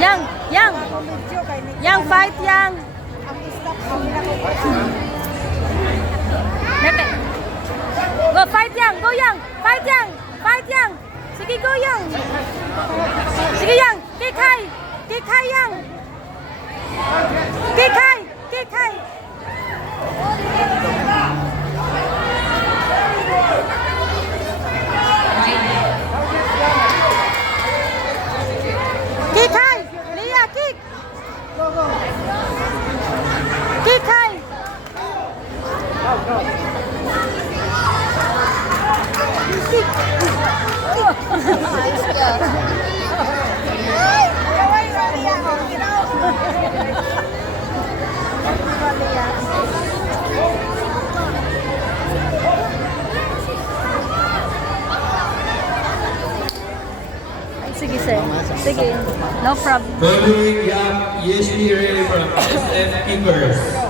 Yang, yang. Yang, fight, yang. Nete. Go, fight, yang. Go, yang. Fight, yang. Fight, yang. Sige, go, yang. Sige, yang. Kick high. Kick high, yang. Kick high. Kick high. Kick high. Leah, kick. Kick high. Sige, sir. Sige. No problem. Following Yap Yeshire from SF Keepers.